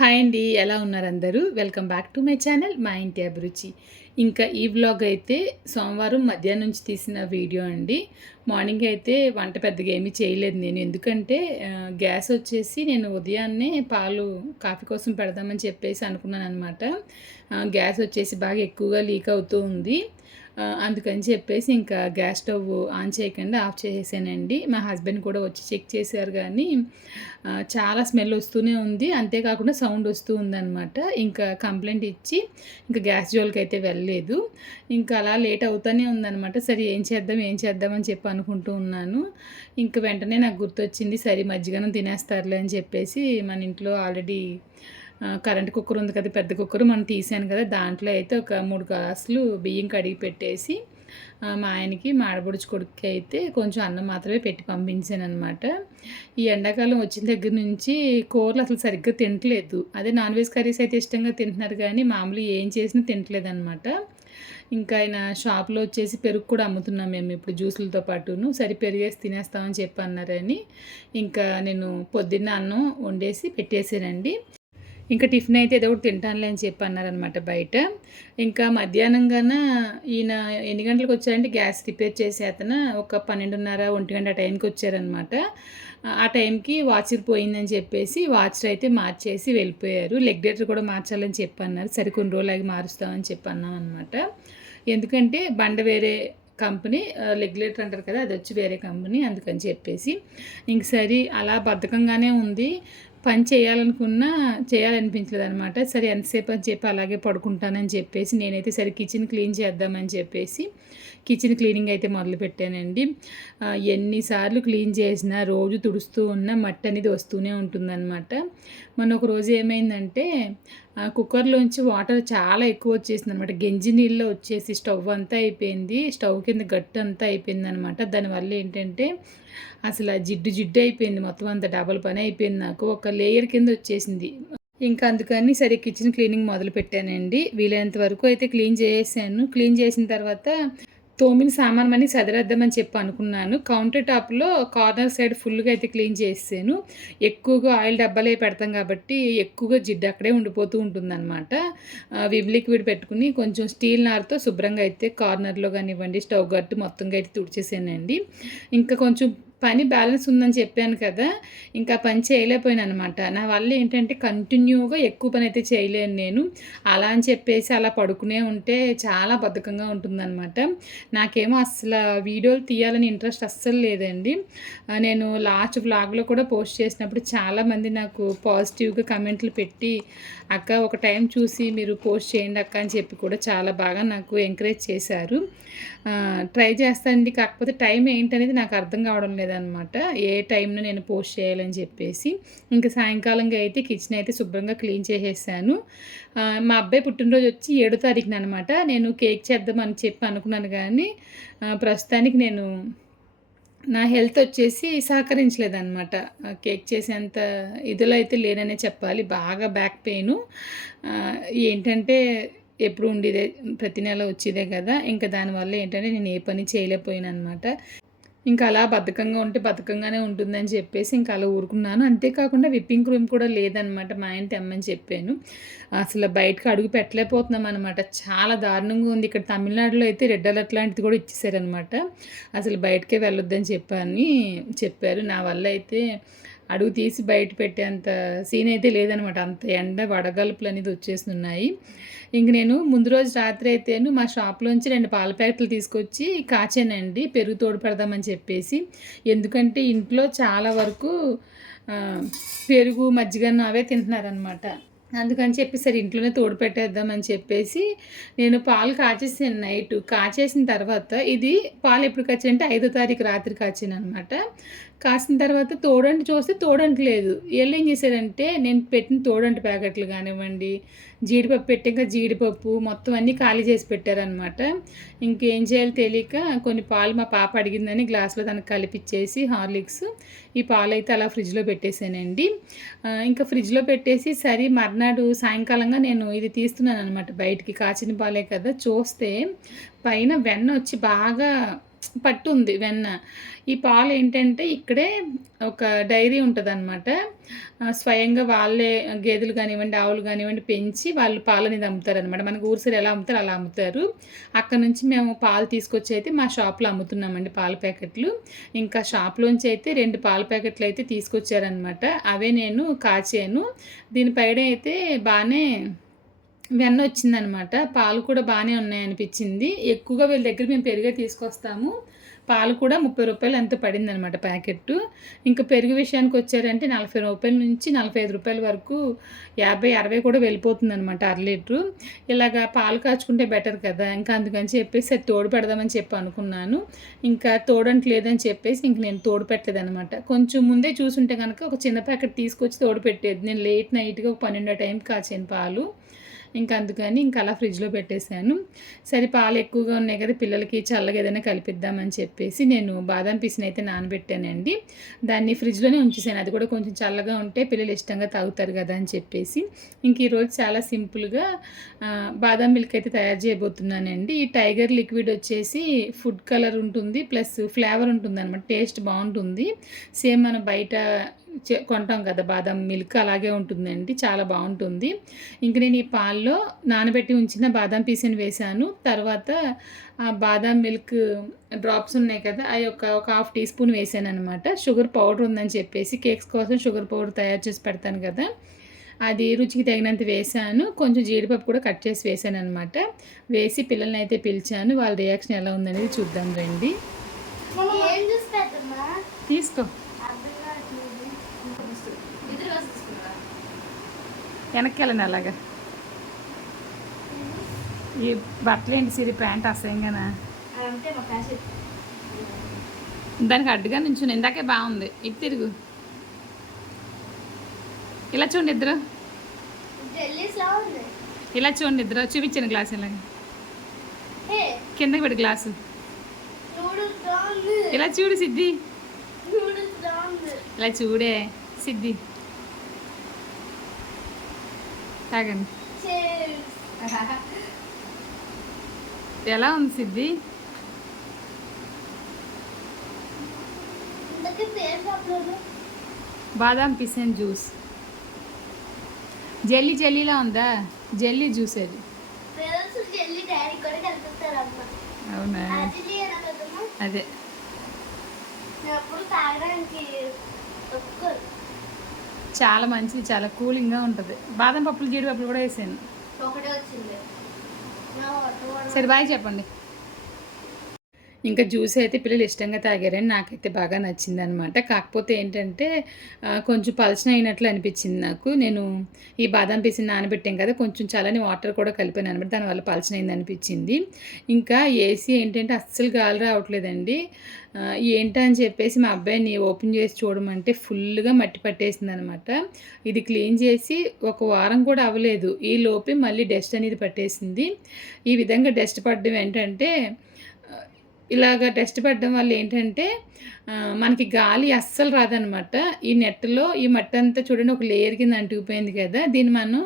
Hi అండి ఎలా ఉన్నారు అందరూ? Welcome back to my channel Maa Inti Abhiruchi. ఇంకా ఈ వ్లాగ్ అయితే సోమవారం మధ్యాహ్నం నుంచి తీసిన వీడియో అండి. మార్నింగ్ అయితే వంట పెద్దగా ఏమీ చేయలేదు నేను. ఎందుకంటే గ్యాస్ వచ్చేసి నేను ఉదయాన్నే పాలు కాఫీ కోసం పెడదామని చెప్పేసి అనుకున్నాను అనమాట గ్యాస్ వచ్చేసి బాగా ఎక్కువగా లీక్ అవుతూ ఉంది. అందుకని చెప్పేసి ఇంకా గ్యాస్ స్టవ్ ఆన్ చేయకుండా ఆఫ్ చేసేసానండి. మా హస్బెండ్ కూడా వచ్చి చెక్ చేశారు కానీ చాలా స్మెల్ వస్తూనే ఉంది. అంతేకాకుండా సౌండ్ వస్తూ ఉందన్నమాట. ఇంకా కంప్లైంట్ ఇచ్చి ఇంకా గ్యాస్ జోలికి అయితే వెళ్ళలేదు. ఇంకా అలా లేట్ అవుతూనే ఉందన్నమాట. సరే ఏం చేద్దాం ఏం చేద్దాం అని చెప్పి అనుకుంటూ ఉన్నాను. ఇంకా వెంటనే నాకు గుర్తొచ్చింది సరే మజ్జిగనం తినేస్తారులే అని చెప్పేసి మన ఇంట్లో ఆల్రెడీ కరెంట్ కుక్కర్ ఉంది కదా పెద్ద కుక్కర్ మనం తీసాను కదా దాంట్లో అయితే ఒక మూడు గ్లాసులు బియ్యం కడిగి పెట్టేసి మా ఆయనకి మాడబొడుచు కొడుకు అయితే కొంచెం అన్నం మాత్రమే పెట్టి పంపించాను అనమాట ఈ ఎండాకాలం వచ్చిన దగ్గర నుంచి కూరలు అసలు సరిగ్గా తినట్లేదు. అదే నాన్ వెజ్ కర్రీస్ అయితే ఇష్టంగా తింటున్నారు కానీ మామూలు ఏం చేసినా తినట్లేదు అనమాట ఇంకా ఆయన షాప్లో వచ్చేసి పెరుగు కూడా అమ్ముతున్నాం మేము ఇప్పుడు జ్యూసులతో పాటును. సరే పెరిగేసి తినేస్తామని చెప్పి అన్నారని ఇంకా నేను పొద్దున్న అన్నం వండేసి పెట్టేసానండి ఇంకా టిఫిన్ అయితే ఏదో ఒకటి తింటానులే అని చెప్పి అన్నారనమాట బయట. ఇంకా మధ్యాహ్నం కన్నా ఈయన ఎన్ని గంటలకు వచ్చారంటే గ్యాస్ రిపేర్ చేసే అతను ఒక పన్నెండున్నర ఒంటి గంట టైంకి వచ్చారనమాట ఆ టైంకి వాచ్ పోయిందని చెప్పేసి వాచ్ అయితే మార్చేసి వెళ్ళిపోయారు. లెగ్డేటర్ కూడా మార్చాలని చెప్పి అన్నారు. సరే కొన్ని రోజులు ఆగి మారుస్తామని చెప్పి అన్నాం అనమాట ఎందుకంటే బండ వేరే కంపెనీ రెగ్యులేటర్ అంటారు కదా అది వచ్చి వేరే కంపెనీ అందుకని చెప్పేసి. ఇంక సరే అలా బద్ధకంగానే ఉంది. పని చేయాలనుకున్నా చేయాలనిపించలేదు అనమాట సరే ఎంతసేపు అని చెప్పి అలాగే పడుకుంటానని చెప్పేసి నేనైతే సరే కిచెన్ క్లీన్ చేద్దామని చెప్పేసి కిచెన్ క్లీనింగ్ అయితే మొదలుపెట్టానండి ఎన్నిసార్లు క్లీన్ చేసినా రోజు తుడుస్తూ ఉన్న మట్టి అనేది వస్తూనే ఉంటుందన్నమాట. మొన్న ఒక రోజు ఏమైందంటే ఆ, కుక్కర్లోంచి వాటర్ చాలా ఎక్కువ వచ్చేసింది అనమాట గెంజి నీళ్ళు వచ్చేసి స్టవ్ అంతా అయిపోయింది. స్టవ్ కింద గట్టు అంతా అయిపోయింది అనమాట దానివల్ల ఏంటంటే అసలు జిడ్డు జిడ్డు అయిపోయింది. మొత్తం అంత డబల్ పని అయిపోయింది నాకు. ఒక లేయర్ కింద వచ్చేసింది. ఇంకా అందుకని సరే కిచెన్ క్లీనింగ్ మొదలు పెట్టానండి వీలైనంత వరకు అయితే క్లీన్ చేసాను క్లీన్ చేసిన తర్వాత తోమిన సామాన్ అని సదరద్దామని చెప్పి అనుకున్నాను. కౌంటర్ టాప్లో కార్నర్ సైడ్ ఫుల్గా అయితే క్లీన్ చేసాను ఎక్కువగా ఆయిల్ డబ్బాలే పెడతాం కాబట్టి ఎక్కువగా జిడ్డు అక్కడే ఉండిపోతూ ఉంటుందన్నమాట. విమ్ లిక్విడ్ పెట్టుకుని కొంచెం స్టీల్ నార్తో శుభ్రంగా అయితే కార్నర్లో కానివ్వండి స్టవ్ గట్టు మొత్తంగా అయితే తుడిచేసానండి. ఇంకా కొంచెం పని బ్యాలెన్స్ ఉందని చెప్పాను కదా ఇంకా పని చేయలేకపోయాను అనమాట నా వల్ల ఏంటంటే కంటిన్యూగా ఎక్కువ పని అయితే చేయలేను నేను. అలా అని చెప్పేసి అలా పడుకునే ఉంటే చాలా బద్ధకంగా ఉంటుందన్నమాట. నాకేమో అసలు వీడియోలు తీయాలని ఇంట్రెస్ట్ అస్సలు లేదండి. నేను లాస్ట్ బ్లాగ్లో కూడా పోస్ట్ చేసినప్పుడు చాలామంది నాకు పాజిటివ్గా కమెంట్లు పెట్టి అక్క ఒక టైం చూసి మీరు పోస్ట్ చేయండి అక్క అని చెప్పి కూడా చాలా బాగా నాకు ఎంకరేజ్ చేశారు. ట్రై చేస్తానండి కాకపోతే టైం ఏంటనేది నాకు అర్థం కావడం లేదనమాట. ఏ టైంలో నేను పోస్ట్ చేయాలని చెప్పేసి. ఇంకా సాయంకాలంగా అయితే కిచెన్ అయితే శుభ్రంగా క్లీన్ చేసేసాను. మా అబ్బాయి పుట్టినరోజు వచ్చి ఏడో తారీఖున అనమాట. నేను కేక్ చేద్దామని చెప్పి అనుకున్నాను కానీ ప్రస్తుతానికి నేను నా హెల్త్ వచ్చేసి సహకరించలేదన్నమాట కేక్ చేసేంత ఇదిలో అయితే లేననే చెప్పాలి. బాగా బ్యాక్ పెయిన్. ఏంటంటే ఎప్పుడు ఉండేదే ప్రతి నెల వచ్చేదే కదా. ఇంకా దానివల్ల ఏంటంటే నేను ఏ పని చేయలేకపోయాను అనమాట ఇంకా అలా బద్ధకంగా ఉంటే బద్ధకంగానే ఉంటుందని చెప్పేసి ఇంకా అలా ఊరుకున్నాను. అంతేకాకుండా విప్పింగ్ క్రీమ్ కూడా లేదనమాట. మా ఆయన తెమ్మని చెప్పాను. అసలు బయటకు అడుగు పెట్టలేకపోతున్నాం అనమాట. చాలా దారుణంగా ఉంది. ఇక్కడ తమిళనాడులో అయితే రెడ్ అలర్ట్ లాంటిది కూడా ఇచ్చేసారనమాట అసలు బయటకే వెళ్ళొద్దని చెప్పని చెప్పారు. నా వల్ల అయితే అడుగు తీసి బయట పెట్టేంత సీన్ అయితే లేదనమాట. అంత ఎండ వడగలుపులు అనేది వచ్చేస్తున్నాయి. ఇంక నేను ముందు రోజు రాత్రి అయితేను మా షాప్లోంచి రెండు పాల ప్యాకెట్లు తీసుకొచ్చి కాచానండి. పెరుగు తోడు పెడదామని చెప్పేసి. ఎందుకంటే ఇంట్లో చాలా వరకు పెరుగు మజ్జిగను అవే తింటున్నారనమాట. అందుకని చెప్పి సరే ఇంట్లోనే తోడు పెట్టేద్దామని చెప్పేసి నేను పాలు కాచేసాను నైట్. కాచేసిన తర్వాత ఇది పాలు ఎప్పుడు కాచానంటే ఐదో తారీఖు రాత్రి కాచాను అనమాట కాసిన తర్వాత తోడంటి చూస్తే తోడంటి లేదు. వీళ్ళు ఏం చేశారంటే నేను పెట్టిన తోడంటి ప్యాకెట్లు కానివ్వండి జీడిపప్పు పెట్టాక జీడిపప్పు మొత్తం అన్నీ ఖాళీ చేసి పెట్టారనమాట ఇంకేం చేయాలో తెలియక కొన్ని పాలు మా పాప అడిగిందని గ్లాస్లో తనకు కలిపిచ్చేసి హార్లిక్స్ ఈ పాలు అయితే అలా ఫ్రిడ్జ్లో పెట్టేశానండి ఇంకా ఫ్రిడ్జ్లో పెట్టేసి సరే మర్నాడు సాయంకాలంగా నేను ఇది తీస్తున్నాను అనమాట బయటికి. కాచిన పాలే కదా చూస్తే పైన వెన్న వచ్చి బాగా పట్టు ఉంది వెన్న. ఈ పాలు ఏంటంటే ఇక్కడే ఒక డైరీ ఉంటుందన్నమాట. స్వయంగా వాళ్ళే గేదెలు కానివ్వండి ఆవులు కానివ్వండి పెంచి వాళ్ళు పాలని అమ్ముతారనమాట మనకు ఊరిసరి ఎలా అమ్ముతారు అలా అమ్ముతారు. అక్కడ నుంచి మేము పాలు తీసుకొచ్చి అయితే మా షాప్లో అమ్ముతున్నామండి పాల ప్యాకెట్లు. ఇంకా షాప్లోంచి అయితే రెండు పాల ప్యాకెట్లు అయితే తీసుకొచ్చారనమాట అవే నేను కాచాను. దీనిపైన అయితే బాగానే వెన్న వచ్చిందనమాట. పాలు కూడా బాగానే ఉన్నాయనిపించింది. ఎక్కువగా వీళ్ళ దగ్గర మేము పెరుగే తీసుకొస్తాము. పాలు కూడా ముప్పై రూపాయలు ఎంత పడింది అనమాట ప్యాకెట్ ఇంకా పెరుగు విషయానికి వచ్చారంటే నలభై రూపాయల నుంచి నలభై ఐదు రూపాయల వరకు యాభై అరవై కూడా వెళ్ళిపోతుంది అనమాట అర లీటరు. ఇలాగా పాలు కాచుకుంటే బెటర్ కదా. ఇంకా అందుకని చెప్పేసి అది తోడు పెడదామని చెప్పి అనుకున్నాను. ఇంకా తోడంట లేదని చెప్పేసి ఇంక నేను తోడు పెట్టలేదనమాట. కొంచెం ముందే చూసుంటే కనుక ఒక చిన్న ప్యాకెట్ తీసుకొచ్చి తోడు పెట్టేది. నేను లేట్ నైట్గా ఒక పన్నెండో టైంకి కాచాను పాలు. ఇంకా అందుకని ఇంకా అలా ఫ్రిడ్జ్లో పెట్టేశాను. సరే పాలు ఎక్కువగా ఉన్నాయి కదా పిల్లలకి చల్లగా ఏదైనా కలిపిద్దామని చెప్పేసి నేను బాదం పీస్ని అయితే నానబెట్టానండి. దాన్ని ఫ్రిడ్జ్లోనే ఉంచేసాను. అది కూడా కొంచెం చల్లగా ఉంటే పిల్లలు ఇష్టంగా తాగుతారు కదా అని చెప్పేసి. ఇంక ఈరోజు చాలా సింపుల్గా బాదం మిల్క్ అయితే తయారు చేయబోతున్నానండి. ఈ టైగర్ లిక్విడ్ వచ్చేసి ఫుడ్ కలర్ ఉంటుంది ప్లస్ ఫ్లేవర్ ఉంటుంది అనమాట టేస్ట్ బాగుంటుంది. సేమ్ మనం బయట కొంటాం కదా బాదం మిల్క్ అలాగే ఉంటుందండి చాలా బాగుంటుంది. ఇంక నేను ఈ పాల్లో నానబెట్టి ఉంచిన బాదం పీసుని వేశాను. తర్వాత ఆ బాదం మిల్క్ డ్రాప్స్ ఉన్నాయి కదా అవి ఒక ఒక హాఫ్ టీ స్పూన్ వేసాను అనమాట షుగర్ పౌడర్ ఉందని చెప్పేసి కేక్స్ కోసం షుగర్ పౌడర్ తయారు చేసి పెడతాను కదా. అది రుచికి తగినంత వేసాను కొంచెం జీడిపప్పు కూడా కట్ చేసి వేసాను అనమాట వేసి పిల్లల్ని అయితే పిలిచాను. వాళ్ళ రియాక్షన్ ఎలా ఉందనేది చూద్దాం రండి. తీసుకో అర్థం కావట్లేదు వెనక్కి వెళ్ళండి అలాగా. ఈ బట్టలు ఏంటి సిరి ప్యాంట్ అసహ్యంగానా? క్లాస్ దానికి అడ్డుగా నుంచి ఇందాకే బాగుంది. ఇటు తిరుగు. ఇలా చూడండి ఇద్దరు. ఇలా చూడండి ఇద్దరు. చూపించాను గ్లాస్ ఇలా కిందకి పెట్టి గ్లాసు. ఇలా చూడు సిద్ధి. ఇలా చూడే సిద్ధి. తాగండి. ఎలా ఉంది సిద్ధి? బాదాం పిసన్ జ్యూస్. జెల్లీ జెల్లీలా ఉందా? జెల్లీ జ్యూస్ అది. అవునా? అది తాగడానికి చాలా మంచిది చాలా కూలింగ్గా ఉంటుంది. బాదం పప్పులు జీడిపప్పులు కూడా వేసాను సరే బాయ్ చెప్పండి. ఇంకా జ్యూస్ అయితే పిల్లలు ఇష్టంగా తాగారని నాకైతే బాగా నచ్చింది అనమాట కాకపోతే ఏంటంటే కొంచెం పలచన అయినట్లు అనిపించింది నాకు. నేను ఈ బాదం పీసి నానబెట్టాం కదా కొంచెం చల్లని వాటర్ కూడా కలిపాను అనమాట. దానివల్ల పలచన అయింది అనిపించింది. ఇంకా ఏసీ ఏంటంటే అస్సలు గాలి రావట్లేదండి. ఆ, ఏంటా అని చెప్పేసి మా అబ్బాయిని ఓపెన్ చేసి చూడమంటే ఫుల్గా మట్టి పట్టేసింది అనమాట ఇది క్లీన్ చేసి ఒక వారం కూడా అవ్వలేదు. ఈ లోపే మళ్ళీ డస్ట్ అనేది పట్టేసింది. ఈ విధంగా డస్ట్ పడడం ఏంటంటే ఇలాగ టెస్ట్ పెట్టడం వల్ల ఏంటంటే మనకి గాలి అస్సలు రాదనమాట. ఈ నెట్లో ఈ మట్టి అంతా చూడండి ఒక లేయర్ కింద అంటుకుపోయింది కదా. దీన్ని మనం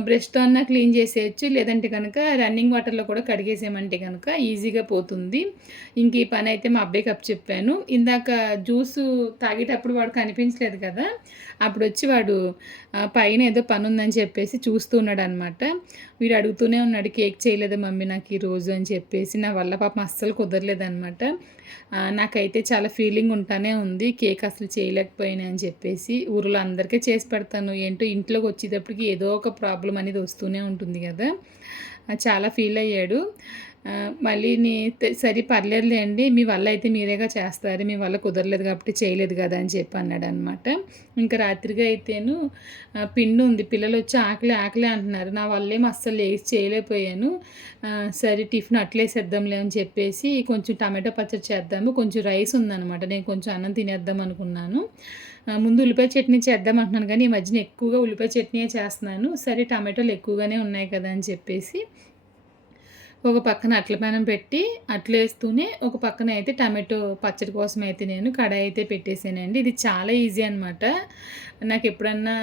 బ్రష్తో అన్న క్లీన్ చేసేయచ్చు లేదంటే కనుక రన్నింగ్ వాటర్లో కూడా కడిగేసామంటే కనుక ఈజీగా పోతుంది. ఇంక ఈ పని అయితే మా అబ్బాయికి అప్పు చెప్పాను. ఇందాక జ్యూసు తాగేటప్పుడు వాడు కనిపించలేదు కదా. అప్పుడు వచ్చి వాడు పైన ఏదో పని ఉందని చెప్పేసి చూస్తూ ఉన్నాడు అనమాట వీడు అడుగుతూనే ఉన్నాడు కేక్ చేయలేదు మమ్మీ నాకు ఈ రోజు? అని చెప్పేసి. నా వల్ల పాపం అస్సలు కుదరలేదనమాట. అనమాట నాకైతే చాలా ఫీల్ ఫీలింగ్ ఉంటానే ఉంది. కేక్ అసలు చేయలేకపోయినా అని చెప్పేసి ఊరిలో అందరికీ చేసి పెడతాను. ఏంటో ఇంట్లోకి వచ్చేటప్పటికి ఏదో ఒక ప్రాబ్లం అనేది వస్తూనే ఉంటుంది కదా. చాలా ఫీల్ అయ్యాడు. మళ్ళీ నీ సరే పర్లేదులే అండి మీ వల్ల అయితే మీరేగా చేస్తారు మీ వల్ల కుదరలేదు కాబట్టి చేయలేదు కదా అని చెప్పి అన్నాడు అనమాట ఇంకా రాత్రిగా అయితేను పిండి ఉంది పిల్లలు వచ్చి ఆకలి ఆకలి అంటున్నారు నా వల్లేం అస్సలు లేచి చేయలేకపోయాను. సరే టిఫిన్ అట్లేసేద్దాంలే అని చెప్పేసి కొంచెం టమాటో పచ్చడి చేద్దాము కొంచెం రైస్ ఉందన్నమాట నేను కొంచెం అన్నం తినేద్దాం అనుకున్నాను. ముందు ఉల్లిపాయ చట్నీ చేద్దాం అంటున్నాను కానీ ఈ మధ్యన ఎక్కువగా ఉల్లిపాయ చట్నీయే చేస్తున్నాను సరే టమాటోలు ఎక్కువగానే ఉన్నాయి కదా అని చెప్పేసి ఒక పక్కన అట్ల పెనం పెట్టి అట్లేస్తూనే ఒక పక్కన అయితే టమాటో పచ్చడి కోసం అయితే నేను కడాయి అయితే పెట్టేసానండి. ఇది చాలా ఈజీ అనమాట నాకు ఎప్పుడన్నా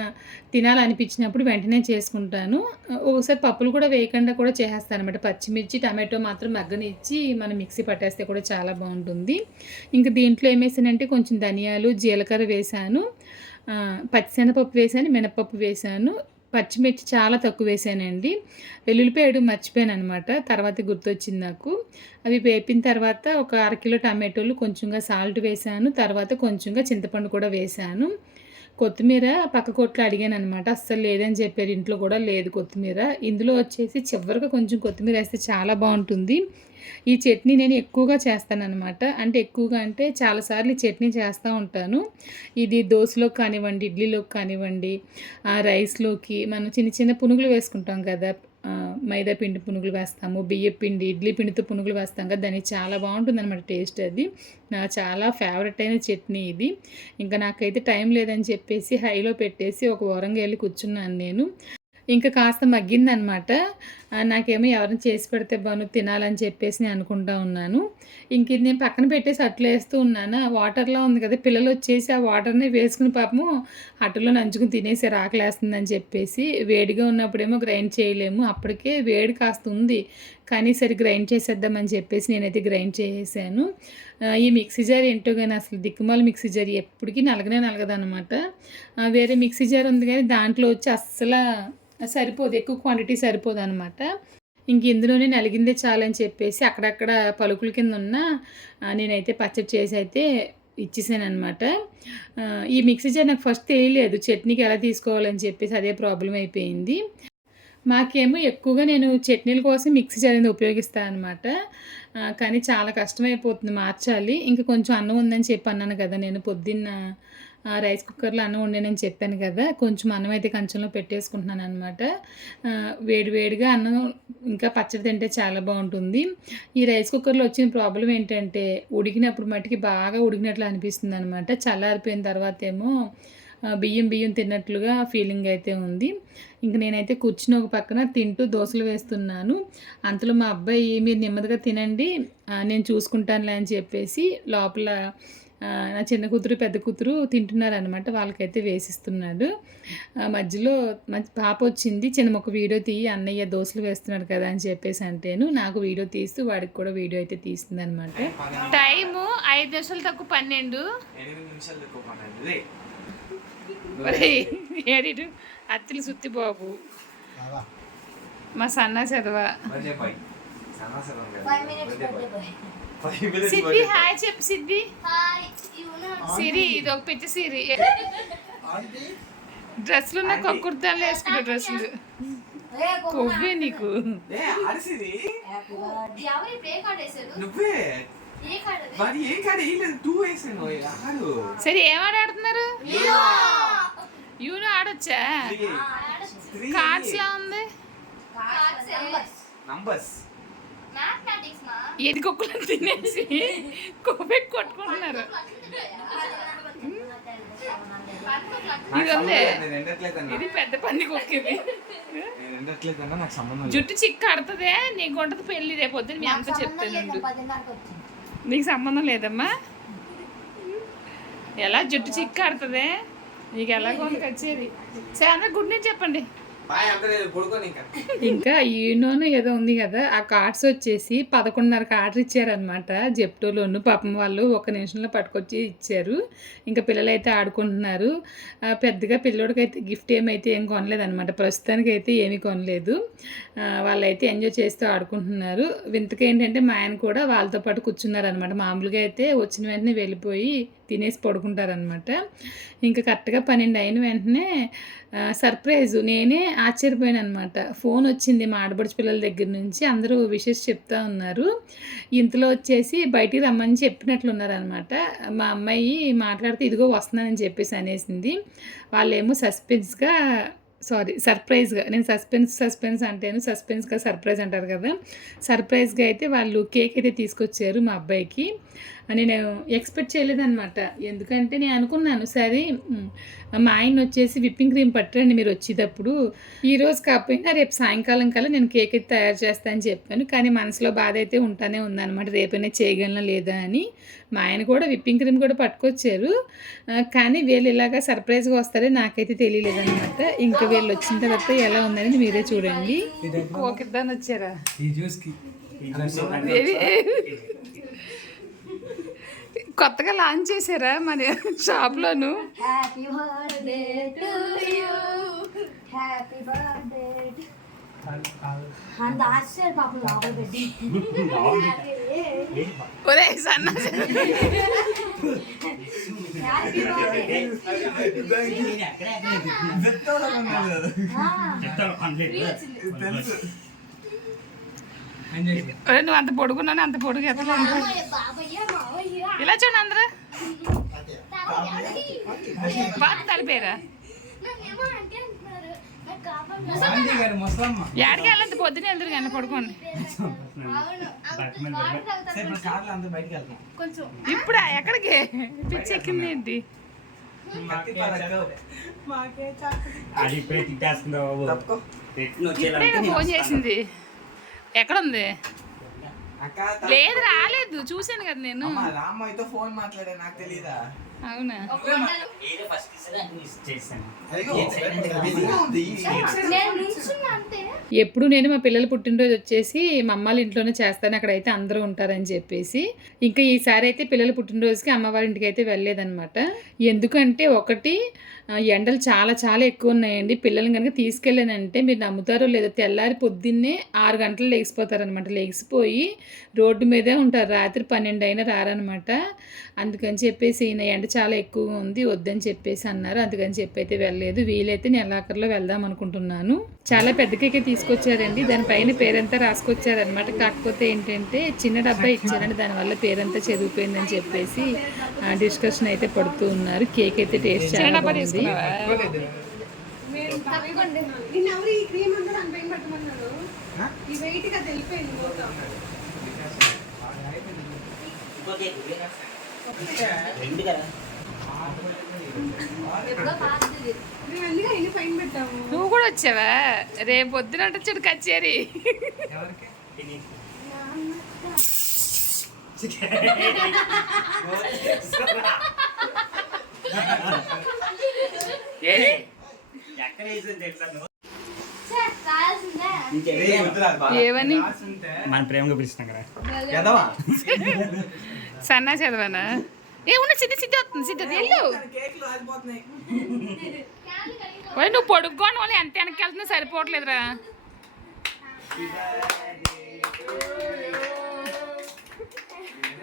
తినాలనిపించినప్పుడు వెంటనే చేసుకుంటాను. ఒకసారి పప్పులు కూడా వేయకుండా కూడా చేసేస్తాను అనమాట పచ్చిమిర్చి టమాటో మాత్రం మగ్గనిచ్చి మనం మిక్సీ పట్టేస్తే కూడా చాలా బాగుంటుంది. ఇంకా దీంట్లో ఏమేసానంటే కొంచెం ధనియాలు జీలకర్ర వేసాను. పచ్చిశనగపప్పు వేసాను మినపప్పు వేసాను. పచ్చిమిర్చి చాలా తక్కువ వేసానండి. వెల్లుల్లిపాయడు మర్చిపోయాను అనమాట తర్వాత గుర్తొచ్చింది నాకు. అవి వేపిన తర్వాత ఒక అరకిలో టమాటోలు కొంచెంగా సాల్ట్ వేసాను. తర్వాత కొంచెంగా చింతపండు కూడా వేసాను. కొత్తిమీర పక్క కొట్లు అడిగాను అనమాట అస్సలు లేదని చెప్పారు. ఇంట్లో కూడా లేదు కొత్తిమీర. ఇందులో వచ్చేసి చివరిగా కొంచెం కొత్తిమీర వేస్తే చాలా బాగుంటుంది. ఈ చట్నీ నేను ఎక్కువగా చేస్తాను అనమాట అంటే ఎక్కువగా అంటే చాలాసార్లు ఈ చట్నీ చేస్తూ ఉంటాను. ఇది దోశలోకి కానివ్వండి ఇడ్లీలోకి కానివ్వండి రైస్లోకి మనం చిన్న చిన్న పునుగులు వేసుకుంటాం కదా. మైదా పిండి పునుగులు వేస్తాము బియ్య పిండి ఇడ్లీ పిండితో పునుగులు వేస్తాం కదా. దానికి చాలా బాగుంటుంది అనమాట టేస్ట్ అది. నా చాలా ఫేవరెట్ అయిన చట్నీ ఇది. ఇంకా నాకైతే టైం లేదని చెప్పేసి హైలో పెట్టేసి ఒక వారంగా వెళ్ళి కూర్చున్నాను నేను. ఇంకా కాస్త మగ్గిందనమాట. నాకేమో ఎవరైనా చేసి పెడితే బాను తినాలని చెప్పేసి నేను అనుకుంటా ఉన్నాను. ఇంక ఇది నేను పక్కన పెట్టేసి అట్లు వేస్తూ ఉన్నాను. వాటర్లో ఉంది కదా పిల్లలు వచ్చేసి ఆ వాటర్ని వేసుకుని పాపము అట్టులో నంచుకుని తినేసి రాకలేస్తుందని చెప్పేసి వేడిగా ఉన్నప్పుడేమో గ్రైండ్ చేయలేము. అప్పటికే వేడి కాస్త ఉంది. కానీ సరే గ్రైండ్ చేసేద్దామని చెప్పేసి నేనైతే గ్రైండ్ చేసేసాను. ఈ మిక్సీ జార్ ఏంటో కానీ అసలు దిక్కుమాల మిక్సీ జార్ ఎప్పటికీ నలగనే నలగదనమాట అనమాట వేరే మిక్సీ జార్ ఉంది కానీ దాంట్లో వచ్చి అస్సలు సరిపోదు ఎక్కువ క్వాంటిటీ సరిపోదు అనమాట ఇంక ఇందులోనే నలిగిందే చాలని చెప్పేసి అక్కడక్కడ పలుకుల కింద ఉన్న నేనైతే పచ్చడి చేసి అయితే ఇచ్చేసాను అనమాట ఈ మిక్సీ జార్ నాకు ఫస్ట్ తెలియలేదు చట్నీకి ఎలా తీసుకోవాలని చెప్పేసి అదే ప్రాబ్లం అయిపోయింది. మాకేమో ఎక్కువగా నేను చట్నీల కోసం మిక్సీ జార్ అనేది ఉపయోగిస్తాను అనమాట కానీ చాలా కష్టమైపోతుంది మార్చాలి. ఇంకా కొంచెం అన్నం ఉందని చెప్పి అన్నాను కదా నేను పొద్దున్న రైస్ కుక్కర్లో అన్నం వండానని చెప్పాను కదా కొంచెం అన్నం అయితే కంచంలో పెట్టేసుకుంటున్నాను అనమాట వేడివేడిగా అన్నం ఇంకా పచ్చడి తింటే చాలా బాగుంటుంది. ఈ రైస్ కుక్కర్లో వచ్చిన ప్రాబ్లం ఏంటంటే ఉడికినప్పుడు మట్టుకి బాగా ఉడికినట్లు అనిపిస్తుంది అనమాట చల్లారిపోయిన తర్వాత ఏమో బియ్యం బియ్యం తిన్నట్లుగా ఫీలింగ్ అయితే ఉంది. ఇంక నేనైతే కూర్చుని ఒక పక్కన తింటూ దోశలు వేస్తున్నాను. అంతలో మా అబ్బాయి మీరు నెమ్మదిగా తినండి. నేను చూసుకుంటానులే అని చెప్పేసి లోపల నా చిన్న కూతురు పెద్ద కూతురు తింటున్నారనమాట వాళ్ళకైతే వేసిస్తున్నాడు. మధ్యలో మంచి పాప వచ్చింది చిన్న ఒక వీడియో తీయి అన్నయ్య దోశలు వేస్తున్నాడు కదా అని చెప్పేసి అంటేను నాకు వీడియో తీస్తూ వాడికి కూడా వీడియో అయితే తీస్తుంది అనమాట టైము ఐదు నిమిషాలు తక్కువ పన్నెండు ఎనిమిది నిమిషాలు ఎక్కువ పన్నెండు రే ఏడిటు అత్తిలి సుత్తి బాబు. మా సన్న చదవా. సిద్ధి హాయ్ చెప్పు సిద్ధి. సిరి ఇది ఒక పిచ్చి సిరి. డ్రెస్సులు నా కక్కుర్తాలు వేసుకుంటా డ్రెస్సులు. ఏ కొవ్వే నీకు. సరే. ఏం ఆడుతున్నారు యూనో ఆడొచ్చా? కార్డ్స్ లా ఉంది? కార్డ్స్ నంబర్స్ నంబర్స్ మ్యాథమెటిక్స్ మా. ఏది కుక్కలు తినేసి కొవ్వే కొట్టుకుంటున్నారు? ఇది ఉందే. ఇది పెద్ద పంది కుక్క ఇది నేను ఎండట్లేదన్నా నాకు సంబంధం లేదు. జుట్టు చిక్కు ఆడుతుందే నీకు ఉంటది పెళ్ళి రేపు పొద్దున్న మీ అంతా వచ్చింది. నీకు సంబంధం లేదమ్మా? ఎలా జుట్టు చిక్కు ఆడుతుందే? నీకు ఎలాగో వచ్చేది. కచ్చేది సరే గుడ్ నైట్ చెప్పండి. ఇంకా. ఇంకా ఈనోను ఏదో ఉంది కదా ఆ కార్డ్స్ వచ్చేసి పదకొండున్నరకు ఆర్డర్ ఇచ్చారనమాట జెప్టోలోను పాపం వాళ్ళు ఒక నిమిషంలో పట్టుకొచ్చి ఇచ్చారు. ఇంకా పిల్లలు అయితే ఆడుకుంటున్నారు పెద్దగా పిల్లోడికైతే గిఫ్ట్ ఏమైతే ఏం కొనలేదనమాట ప్రస్తుతానికి అయితే ఏమీ కొనలేదు. వాళ్ళైతే ఎంజాయ్ చేస్తూ ఆడుకుంటున్నారు. వింతగా ఏంటంటే మా ఆయన కూడా వాళ్ళతో పాటు కూర్చున్నారనమాట మామూలుగా అయితే వచ్చిన వెంటనే వెళ్ళిపోయి తినేసి పడుకుంటారనమాట ఇంకా కరెక్ట్గా పన్నెండు అయిన వెంటనే సర్ప్రైజ్. నేనే ఆశ్చర్యపోయాను అనమాట ఫోన్ వచ్చింది మా ఆడపడుచు పిల్లల దగ్గర నుంచి. అందరూ విషెస్ చెప్తా ఉన్నారు. ఇంతలో వచ్చేసి బయటికి రమ్మని చెప్పినట్లు ఉన్నారనమాట మా అమ్మాయి మాట్లాడితే ఇదిగో వస్తున్నానని చెప్పేసి అనేసింది. వాళ్ళేమో సస్పెన్స్గా సారీ సర్ప్రైజ్గా నేను సస్పెన్స్ సస్పెన్స్ అంటేను సస్పెన్స్గా సర్ప్రైజ్ అంటారు కదా. సర్ప్రైజ్గా అయితే వాళ్ళు కేక్ అయితే తీసుకొచ్చారు మా అబ్బాయికి. నేను ఎక్స్పెక్ట్ చేయలేదన్నమాట. ఎందుకంటే నేను అనుకున్నాను సరే మ్, ఆయన వచ్చేసి విప్పింగ్ క్రీమ్ పట్టండి మీరు వచ్చేటప్పుడు. ఈ రోజు కాకపోయినా రేపు సాయంకాలం కల్లా నేను కేక్ అయితే తయారు చేస్తానని చెప్పాను. కానీ మనసులో బాధ అయితే ఉంటానే ఉందన్నమాట. రేపైనా చేయగలనా లేదా అని. మా ఆయన కూడా విప్పింగ్ క్రీమ్ కూడా పట్టుకొచ్చారు. కానీ వీళ్ళు ఇలాగా సర్ప్రైజ్గా వస్తారని నాకైతే తెలియలేదు అనమాట ఇంకా వీళ్ళు వచ్చిన తర్వాత ఎలా ఉందని మీరే చూడండి. ఓకిద్దాని వచ్చారా? ఈ జ్యూస్కి కొత్తగా లాంచ్ చేశారా మన షాప్లోను? Happy birthday to you happy birthday అంత ఆశ్చర్య పాపం లోపల పెట్టి. ఒరే సన్న హ్యాపీ బర్త్డే ఒరే నువ్వు అంత పొడుగున్నాను అంత పొడుగు ఎత్తలేదు ఇలా చూడండి అందరూ. బాగా తలిపేరా? నన్నేమో అంటే అంటున్నారు నాకు కాపాడు ఆంటీ గారు ముసలమ్మ ఏడికి వెళ్ళదు పొద్దున వెళ్తారు కానీ పడుకోండి ఇప్పుడు? ఎక్కడికి? పిచ్చి ఎక్కింది ఏంటి? ఫోన్ చేసింది. ఎక్కడుంది. లేదు రాలేదు చూశాను కదా నేను. అమ్మ రామ్మయ్యతో ఫోన్ మాట్లాడే నాకు తెలీదా? అవునా? ఎప్పుడు నేను మా పిల్లల పుట్టినరోజు వచ్చేసి మా అమ్మాళ్ళ ఇంట్లోనే చేస్తాను అక్కడైతే అందరూ ఉంటారని చెప్పేసి. ఇంకా ఈసారి అయితే పిల్లల పుట్టినరోజుకి అమ్మవారి ఇంటికి అయితే వెళ్ళలేదన్నమాట. ఎందుకంటే ఒకటి ఎండలు చాలా చాలా ఎక్కువ ఉన్నాయండి. పిల్లల్ని కనుక తీసుకెళ్ళానంటే మీరు నమ్ముతారో లేదో తెల్లారి పొద్దున్నే ఆరు గంటలు లేచిపోతారనమాట లేచిపోయి రోడ్డు మీదే ఉంటారు. రాత్రి పన్నెండు అయినా రారనమాట అందుకని చెప్పేసి ఈయన ఎండ చాలా ఎక్కువగా ఉంది వద్దని చెప్పేసి అన్నారు. అందుకని చెప్పి అయితే వెళ్ళలేదు. వీలైతే నెలాఖరులో వెళ్దాం అనుకుంటున్నాను. చాలా పెద్ద కేకే తీసుకొచ్చారండి. దానిపైన పేరంతా రాసుకొచ్చారనమాట కాకపోతే ఏంటంటే చిన్న డబ్బా ఇచ్చారండి. దానివల్ల పేరంతా చెదిరిపోయిందని చెప్పేసి డిస్కషన్ అయితే పడుతూ ఉన్నారు. కేక్ అయితే టేస్ట్ చాలా బాగుంది. నువ్వు కూడా వచ్చావా? రేపు పొద్దున చూడు కచేరి. ఏమని? మన ప్రేమగా పిలుస్తాం కదా. ఎదవా? సన్నా చదవనా? ఏ ఉన్న సిద్ధి సిద్ధి వస్తుంది సిద్ధి వెళ్ళు. నువ్వు పొడుక్కోని వాళ్ళు ఎంత వెనక్కి వెళ్తున్నా సరిపోవట్లేదురా.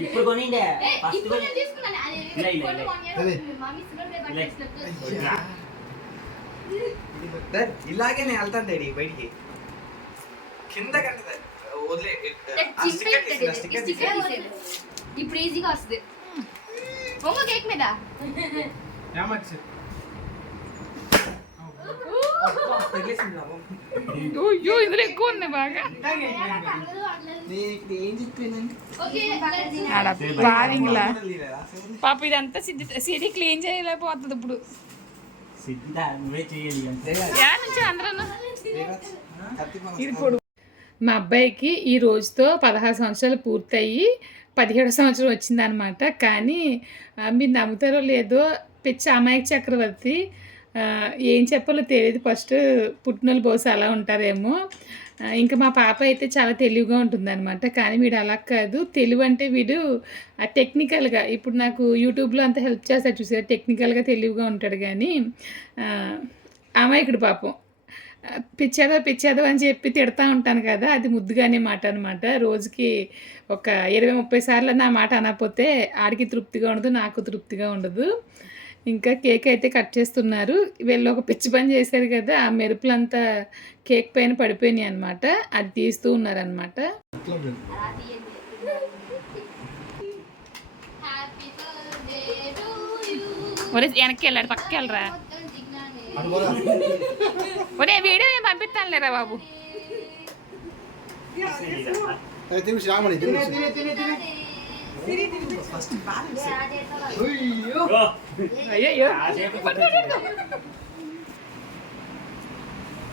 ఇప్పుడు కొనిండే ఏ, ఫస్ట్ ఇప్పుడు నేను తీసుకున్నాను అది ఇలా, ఇలా, కొన్ని ఇలా. one year అవుతుంది. మమ్మీ సిల్వర్ ప్లే బట్టలు వేసినట్టు డాడ్, ఇలాగే నేను వెళ్తాను డాడీ బయటికి కింద కట్టదా వదిలే ఆ చిప్ స్టిక్కర్ పెట్టి తీసేయ్, ఆ స్టిక్కర్ తీసేయ్. తీసేది. ఇప్పుడు ఈజీగా వస్తుంది ఒంగో కేక్ మీద తగిలేసింది రా బాబు. అయ్యో ఇందులో ఎక్కువ ఉంది బాగా. ఆడ? పాప ఇదంతా సిద్ధి సిరి క్లీన్ చేయలేకపోతుంది ఇప్పుడు. ఇది పొడుగు. మా అబ్బాయికి ఈ రోజుతో పదహారు సంవత్సరాలు పూర్తయి పదిహేడు సంవత్సరం వచ్చిందనమాట కానీ మీరు నమ్ముతారో లేదో పిచ్చి అమాయక చక్రవర్తి ఏం చెప్పాలో తెలియదు ఫస్ట్ పుట్టినోళ్ళు బహుశా అలా ఉంటారేమో. ఇంకా మా పాప అయితే చాలా తెలివిగా ఉంటుందన్నమాట. కానీ వీడు అలా కాదు. తెలివి అంటే వీడు టెక్నికల్గా ఇప్పుడు నాకు యూట్యూబ్లో అంత హెల్ప్ చేస్తాడు చూసారు? టెక్నికల్గా తెలివిగా ఉంటాడు కానీ అమాయకుడు పాపం. పిచ్చేదో పిచ్చేదో అని చెప్పి తిడతా ఉంటాను కదా. అది ముద్దుగానే మాట అనమాట రోజుకి ఒక ఇరవై ముప్పై సార్లు నా మాట అనకపోతే ఆడికి తృప్తిగా ఉండదు నాకు తృప్తిగా ఉండదు. ఇంకా కేక్ అయితే కట్ చేస్తున్నారు. వీళ్ళు ఒక పిచ్చి పని చేశారు కదా ఆ మెరుపులంతా కేక్ పైన పడిపోయినాయి అనమాట అది తీస్తూ ఉన్నారనమాట ఒరే వెనక్కి వెళ్ళాడు పక్కకి వెళ్ళరా? ఒరే వీడియో ఏం పంపిస్తాను లేరా బాబు. తినిసి రామని తినిసి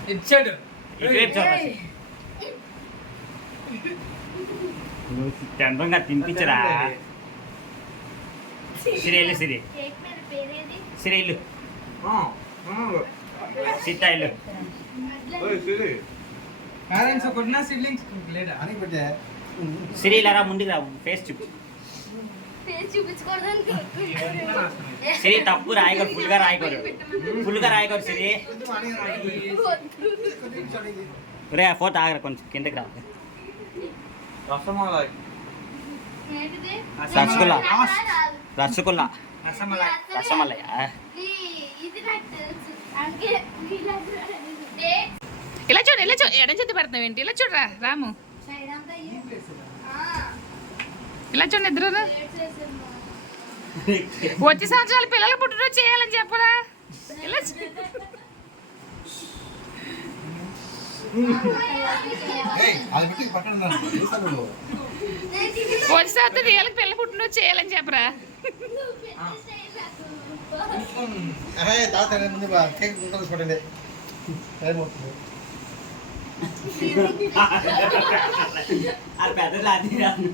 ఇచ్చాడు చంద్రంగా తినిపించరా సిరియల్ సిరి సిరేలు సిట్టాయిలు పేరెంట్స్ ఒకటినా సిడ్లింగ్స్ లేదా అని పెట్టే సిరియల్ ముందుకు రా ఫేస్ చూపి. సిరి తప్పు రాయకూడదు ఫుల్గా రాయకూడదు ఫుల్గా రాయకూడదు సిరి. రే ఆ ఫోటో ఆగరా కొంచెం కిందకి రా. రసగుల్లా. రసగుల్లా. రసమలై. రసమల్లయ్య ఈ- ఇది నాకు తెలుసు. అందుకే వీళ్ళకి రాదు. డేట్ ఇలా చూడు ఇలా చూడు. ఎడం చేతి పడుతున్నావు ఏంటి ఇలా చూడరా రాము. ఇలా చూడండి ఇద్దరు. వచ్చే సంవత్సరాలు పిల్లలు పుట్టినరోజు చేయాలని చెప్పరా? ఇలా చూ- ఏయ్ అది పెట్టి పక్కన చూస్తాను నువ్వు నేను తిరిగి వచ్చే సంవత్సరం వీళ్ళకి పిల్లలు పుట్టినరోజు చేయాలని చెప్పరా? అది పెట్టేసాను.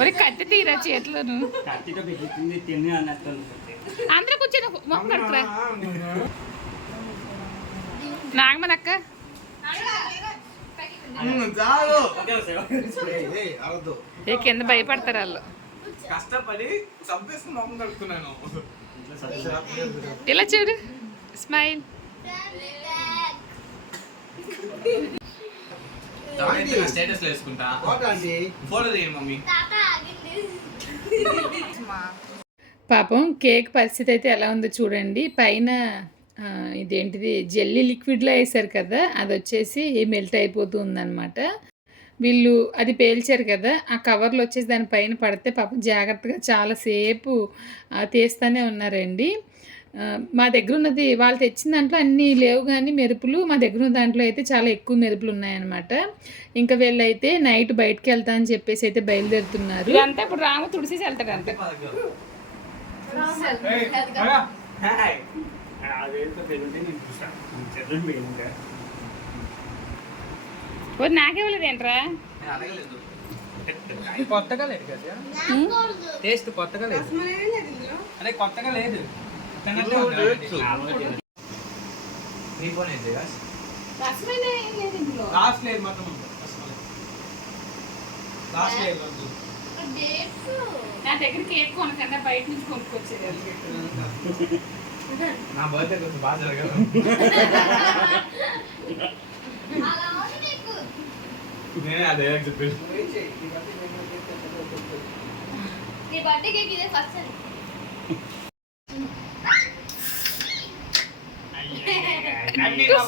ఒరే కత్తి తీరా చేతిలోను? కత్తితో పెట్టి తిని అన్నట్టు అందరూ కూర్చొని మొక్క కడుకురా ఏ కింద భయపడతారు వాళ్ళు. కష్టపడి ఇలా చూడు. స్మైల్. స్టేటస్లో వేసుకుంటా. What aunty? ఫోటో తీయండి మమ్మీ. తాత ఆగింది. పాపం కేక్ పరిస్థితి అయితే ఎలా ఉందో చూడండి. పైన ఇదేంటిది జెల్లీ లిక్విడ్లో వేసారు కదా అది వచ్చేసి మెల్ట్ అయిపోతూ ఉందన్నమాట వీళ్ళు అది పేల్చారు కదా ఆ కవర్లు వచ్చేసి దానిపైన పడితే పాపం జాగ్రత్తగా చాలాసేపు తీస్తూనే ఉన్నారండి. మా దగ్గర ఉన్నది వాళ్ళు తెచ్చిన దాంట్లో అన్నీ లేవు కానీ మెరుపులు మా దగ్గర ఉన్న దాంట్లో అయితే చాలా ఎక్కువ మెరుపులు ఉన్నాయన్నమాట. ఇంకా వీళ్ళైతే నైట్ బయటకు వెళ్తా అని చెప్పేసి అయితే బయలుదేరుతున్నారు. అంతా ఇప్పుడు రాము తుడిసేసి వెళ్తాడు అంతే. ఏంట్రా? అడగలేదు కొత్తగా లేదు కదా. టేస్ట్ కొత్తగా లేదు. అదే కొత్తగా లేదు. లాస్ట్ లేదు లాస్ట్ లేదు నా దగ్గర కేక్ బయట నుంచి కొనుక్కొచ్చేది నా బర్త్డే కొంచెం బాగా జరగదు నేనే అదే చెప్పేసి. నీ బర్త్డే కేక్ ఇదే ఫస్ట్ అని. ఇంట్లో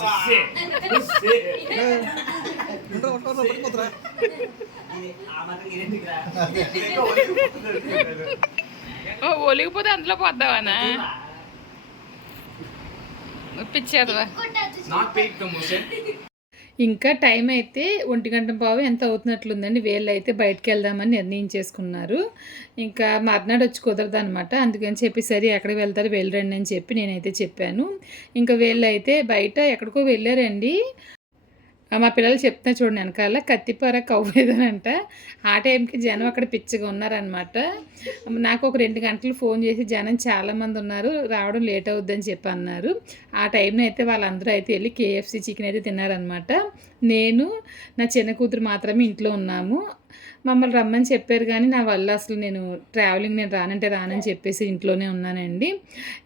పట్టుకోరా, పట్టుకోతురా. ఆ మాత్రం ఇదేంటికి రా? ఓ ఒలిగిపోతే అందులో పోద్దావనా పిచ్చేదవా ఇంకా టైం అయితే ఒంటి గంట పావు ఎంత అవుతున్నట్లుందండి. వీళ్ళు అయితే బయటకు వెళ్దామని నిర్ణయించేసుకున్నారు ఇంకా మర్నాడు వచ్చి కుదరదు అనమాట అందుకని చెప్పి సరే ఎక్కడికి వెళ్తారు వెళ్ళరండి అని చెప్పి నేనైతే చెప్పాను. ఇంకా వీళ్ళు అయితే బయట ఎక్కడికో వెళ్ళారండి. మా పిల్లలు చెప్తున్నా చూడండి వెనకాల కత్తిపార కవ్వేదనంట ఆ టైంకి జనం అక్కడ పిచ్చిగా ఉన్నారనమాట నాకు ఒక రెండు గంటలు ఫోన్ చేసి జనం చాలామంది ఉన్నారు రావడం లేట్ అవుద్దని చెప్పి అన్నారు. ఆ టైంలో అయితే వాళ్ళందరూ అయితే వెళ్ళి కేఎఫ్సి చికెన్ అయితే తిన్నారనమాట నేను నా చిన్న కూతురు మాత్రమే ఇంట్లో ఉన్నాము. మమ్మల్ని రమ్మని చెప్పారు కానీ నా వల్ల అసలు నేను ట్రావెలింగ్ నేను రానంటే రానని చెప్పేసి ఇంట్లోనే ఉన్నానండి.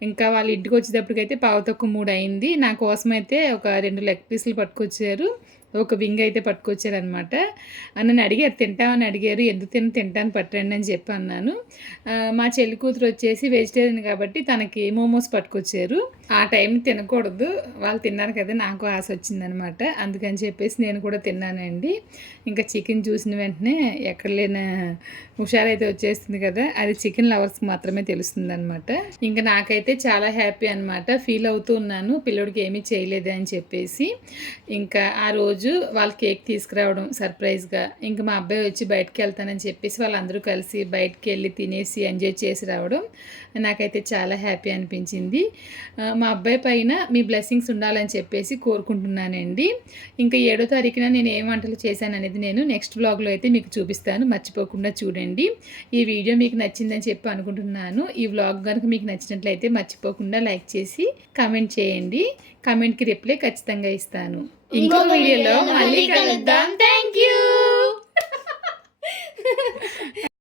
ఇంకా వాళ్ళ ఇంటికి వచ్చేటప్పటికైతే పావు తక్కువ మూడు అయింది. నా కోసం అయితే ఒక రెండు లెగ్ పీసులు పట్టుకొచ్చారు. ఒక వింగ్ అయితే పట్టుకొచ్చారనమాట. నన్ను అడిగారు తింటామని అడిగారు. ఎందుకు తిని తింటాను పట్టండి అని చెప్పి అన్నాను. మా చెల్లి కూతురు వచ్చేసి వెజిటేరియన్ కాబట్టి తనకి మోమోస్ పట్టుకొచ్చారు. ఆ టైం తినకూడదు. వాళ్ళు తిన్నారు కదా నాకు ఆశ వచ్చిందనమాట. అందుకని చెప్పేసి నేను కూడా తిన్నానండి. ఇంకా చికెన్ చూసిన వెంటనే ఎక్కడ లేని హుషారైతే వచ్చేస్తుంది కదా అది చికెన్ లవర్స్కి మాత్రమే తెలుస్తుంది అనమాట ఇంకా నాకైతే చాలా హ్యాపీ అనమాట. ఫీల్ అవుతూ ఉన్నాను. పిల్లోడికి ఏమీ చేయలేదు అని చెప్పేసి. ఇంకా ఆ రోజు వాళ్ళ కేక్ తీసుకురావడం సర్ప్రైజ్గా. ఇంకా మా అబ్బాయి వచ్చి బయటకు వెళ్తానని చెప్పేసి వాళ్ళందరూ కలిసి బయటకు వెళ్ళి తినేసి ఎంజాయ్ చేసి రావడం నాకైతే చాలా హ్యాపీ అనిపించింది. మా అబ్బాయి పైన మీ బ్లెస్సింగ్స్ ఉండాలని చెప్పేసి కోరుకుంటున్నానండి. ఇంకా ఏడో తారీఖున నేను ఏం వంటలు చేశాను అనేది నేను నెక్స్ట్ వ్లాగ్లో అయితే మీకు చూపిస్తాను. మర్చిపోకుండా చూడండి. ఈ వీడియో మీకు నచ్చిందని చెప్పి అనుకుంటున్నాను. ఈ వ్లాగ్ కనుక మీకు నచ్చినట్లయితే మర్చిపోకుండా లైక్ చేసి కమెంట్ చేయండి. కమెంట్కి రిప్లై ఖచ్చితంగా ఇస్తాను. ఇంకో వీడియోలో మళ్ళీ కలుద్దాం. Thank you